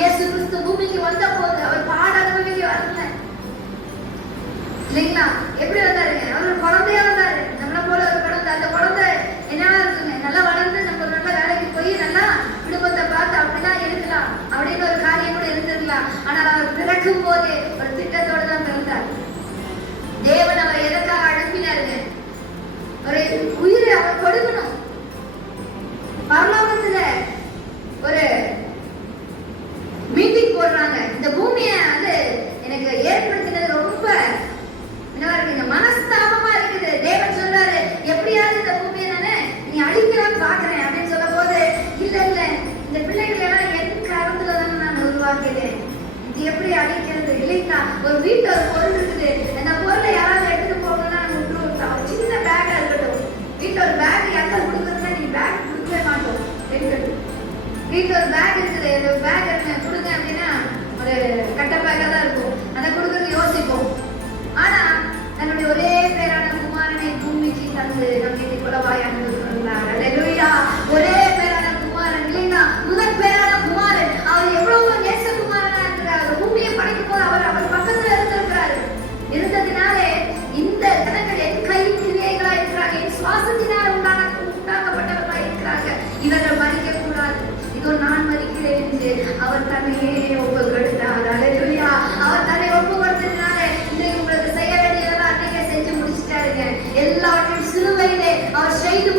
இயேசு கிறிஸ்து பூமிக்கு வந்த போது அவர் பாட அனுபவிக்க வரல இல்லைங்களா? எப்படி வந்தாருங்க? அவர் குழந்தையா வந்தாரு. நம்மள போல ஒரு குழந்தை. அந்த குழந்தை என்னவா இருக்குங்க? நல்லா வளர்ந்து நம்ம ஒரு நல்ல வேலைக்கு போய் நல்லா குடும்பத்தை பார்த்து அப்படிதான் இருக்கலாம் அப்படின்னு ஒரு காரியம் கூட இருந்திருக்கலாம். ஆனால் அவர் பிறக்கும் போதே ஒரு திட்டத்தோடு தான் பிறந்தார். தேவன் அவர் எதற்காக அனுப்பினாருங்க? ஒரு உயிரை அவர் கொடுக்கணும். பரலோகத்துல ஒரு மீட்டிங் போடுறாங்க. இந்த பூமியை வந்து எனக்கு ஏற்படுத்தினது ரொம்ப என்னவா இருக்குங்க? மனஸ்தாபமா இருக்குது. தேவன் சொல்றாரு, எப்படியாவது இந்த பூமியை நானே நீ அழிக்கலாம் பாக்குறேன் அப்படின்னு சொல்ல போது, இல்ல இல்ல, இந்த பிள்ளைகளை எல்லாம் என் கரத்துலதான் நான் உருவாக்கிறேன். இது எப்படி அழிக்கிறது? இல்லைங்களா? ஒரு வீட்டுல ஒரு பொருள் இருக்குது. அந்த பொருளை யாராவது எடுத்துட்டு போகணும்னா நம்ம விட்டுருவோம். ஒரு சின்ன பேக்கா இருக்கட்டும். வீட்டுல ஒரு பேக் யாருக்கா கொடுக்குறதுன்னா நீ பேக் கொடுக்கவே மாட்டோம். வீட்டுல ஒரு பேக் இருக்குது. இந்த பேக் என்ன கொடுங்க அப்படின்னா ஒரு கட்ட பேக்கா தான் இருக்கும். அதை கொடுக்கறது யோசிப்போம். ஆனா தன்னுடைய ஒரே பேரான குமாரனை பூமிக்கு தந்து நம்மை குலவாய் அனுபவிக்கிறார். அல்லேலூயா! ஒரே பேரான குமாரன் இல்லைன்னா முதல் பேரான குமாரன். அவர் எவ்வளவு நேச குமாரனா இருக்கிறார். பூமியை படைக்கும் போது அவர் பக்கத்துல இருந்திருக்கிறார். இருந்ததினாலே இந்த ஜனங்கள் என் கையின் கிரியைகளா இருக்கிறாங்க. என் சுவாசத்தினால் உண்டாக்கப்பட்டவர்களா இருக்கிறாங்க. இவர்கள் மறிக்க கூடாது. இதோ நான் மறிக்கிறேன் என்று அவர் தன்னையே ஒப்பு கொடுத்தார். அல்லேலூயா! அவர் தன்னை ஒப்பு கொடுத்ததினாலே இன்றைக்கு உங்களுக்கு செய்ய வேண்டியதெல்லாம் அன்றைக்கே செஞ்சு முடிச்சிட்டாருங்க. எல்லாவற்றையும் சிலுவையிலே அவர் செய்து